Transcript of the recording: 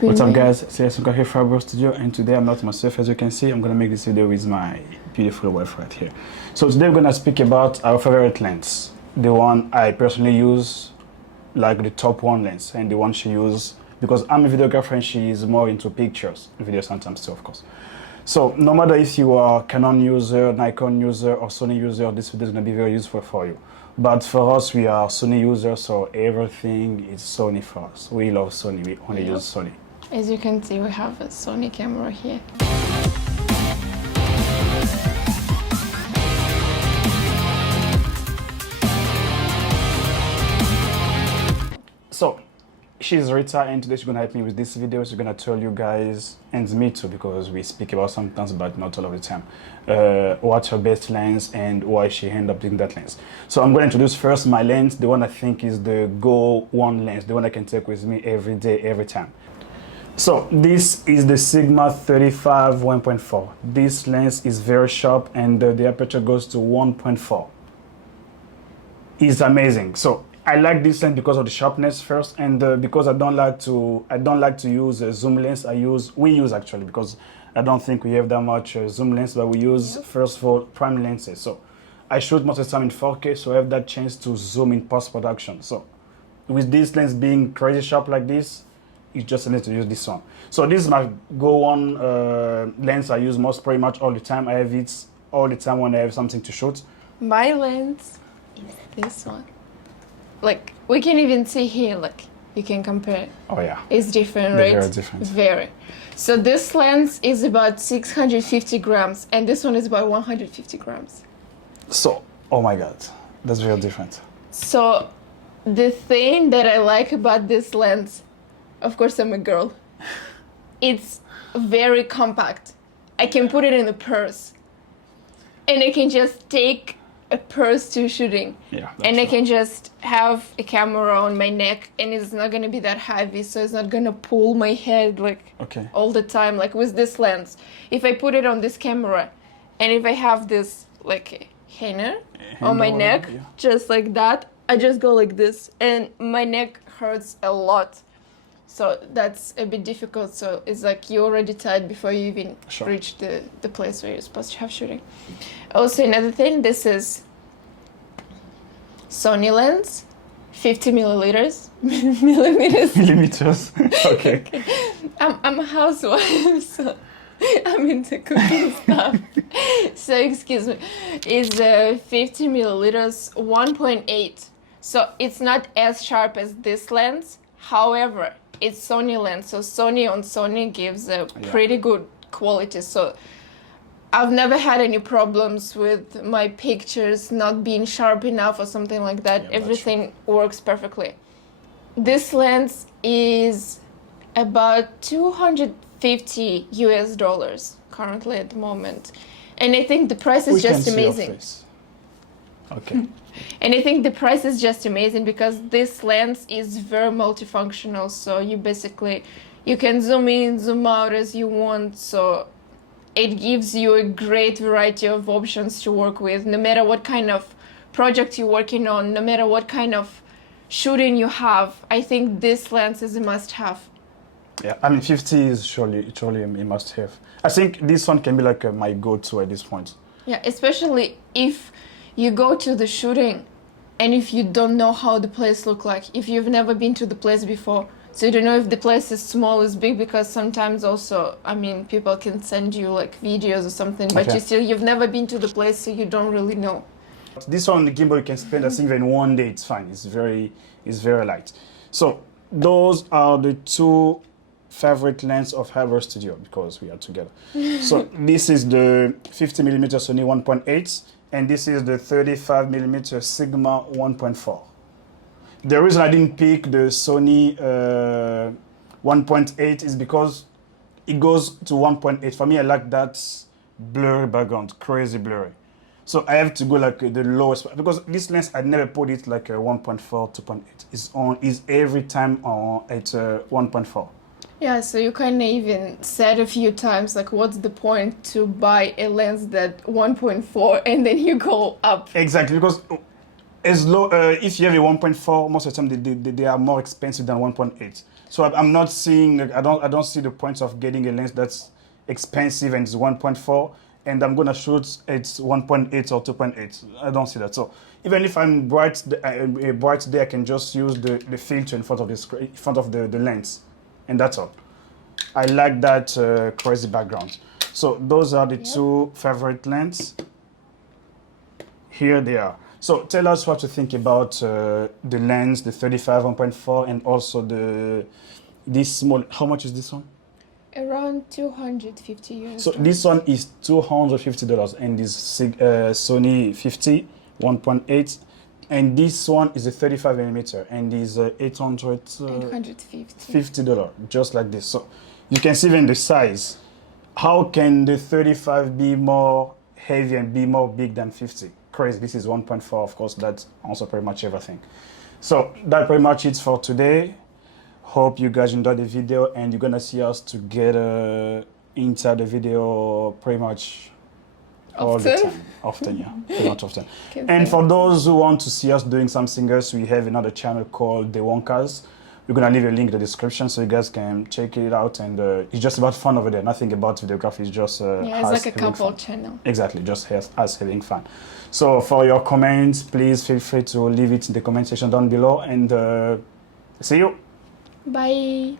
What's up guys, it's Yasunka here from our studio, and today I'm not myself. As you can see, I'm gonna make this video with my beautiful wife right here. So today we're gonna speak about our favorite lens. The one I personally use, like the top one lens, and the one she uses because I'm a videographer and she is more into pictures, video sometimes too, of course. So no matter if you are Canon user, Nikon user, or Sony user, this video is gonna be very useful for you. But for us, we are Sony users, so everything is Sony for us. We love Sony, we only use Sony. As you can see, we have a Sony camera here. So, she's Rita, and today she's gonna help me with this video. She's gonna tell you guys, and me too, because we speak about sometimes, but not all of the time, what's her best lens and why she ended up using that lens. So I'm gonna introduce first my lens, the one I think is the Go One lens, the one I can take with me every day, every time. So this is the Sigma 35 1.4. This lens is very sharp, and the aperture goes to 1.4. It's amazing. So I like this lens because of the sharpness first, and because I don't like to use a zoom lens. We use actually, because I don't think we have that much zoom lens, but we use first of all prime lenses. So I shoot most of the time in 4K, so I have that chance to zoom in post-production. So with this lens being crazy sharp like this, it's just amazing to use this one. So this is my Go One lens I use pretty much all the time. I have it all the time when I have something to shoot. My lens is this one. Like, we can even see here, like, you can compare. Oh yeah. It's different, right? Very different. Very. So this lens is about 650 grams, and this one is about 150 grams. So, oh my God, that's very different. So the thing that I like about this lens, of course I'm a girl, it's very compact. I can put it in a purse, and I can just take a purse to shooting. Yeah. And I can just have a camera on my neck, and it's not gonna be that heavy, so it's not gonna pull my head like all the time, like with this lens. If I put it on this camera, and if I have this like hanger on my neck, just like that, I just go like this, and my neck hurts a lot. So that's a bit difficult. So it's like you're already tired before you even reach the place where you're supposed to have shooting. Also, another thing, this is Sony lens, 50 milliliters. Millimeters. Okay. I'm a housewife, so I'm into cooking stuff. So excuse me. It's 50 milliliters, 1.8. So it's not as sharp as this lens. However, it's Sony lens, so Sony gives a pretty good quality. So I've never had any problems with my pictures not being sharp enough or something like that. Yeah, everything works perfectly. This lens is about $250 US currently at the moment, and I think the price is just amazing. Okay. And I think the price is just amazing because this lens is very multifunctional. So you can zoom in, zoom out as you want. So it gives you a great variety of options to work with, no matter what kind of project you're working on, no matter what kind of shooting you have. I think this lens is a must-have. Yeah, I mean 50 is surely a must-have. I think this one can be like my go-to at this point. Yeah, especially if you go to the shooting and if you don't know how the place look like, if you've never been to the place before, so you don't know if the place is small, is big, because sometimes also, I mean, people can send you like videos or something, but you've never been to the place, so you don't really know. This one on the gimbal you can spend, I think, in one day, it's fine. It's very light. So those are the two favorite lens of our studio because we are together. So this is the 50mm Sony 1.8. and this is the 35mm Sigma 1.4. The reason I didn't pick the Sony 1.8 is because it goes to 1.8. For me, I like that blurry background, crazy blurry. So I have to go like the lowest, because this lens, I never put it like a 1.4, 2.8. It's every time at 1.4. Yeah, so you kind of even said a few times, like, what's the point to buy a lens that 1.4 and then you go up? Exactly, because as low, if you have a 1.4, most of the time they are more expensive than 1.8. So I'm not seeing, I don't see the point of getting a lens that's expensive and it's 1.4 and I'm gonna shoot at 1.8 or 2.8. I don't see that. So even if I'm bright, a bright day, I can just use the filter in front of the screen, in front of the lens, and that's all. I like that crazy background. So those are the two favorite lenses. Here they are. So tell us what you think about the lens, the 35 1.4, and also this small. How much is this one? Around 250 euros. So this one is $250, and this Sony 50 1.8, and this one is a 35 millimeter, and is $850, just like this. So you can see even the size. How can the 35 be more heavy and be more big than 50? Crazy. This is 1.4, of course. That's also pretty much everything. So that's pretty much it for today. Hope you guys enjoyed the video, and you're gonna see us together inside the video pretty much all the time. Often, yeah, pretty much often. And for those who want to see us doing something else, we have another channel called The Wonkas. We're gonna leave a link in the description so you guys can check it out, and it's just about fun over there. Nothing about videography. It's just it's like a couple channel. Exactly, just us having fun. So for your comments, please feel free to leave it in the comment section down below, and see you. Bye.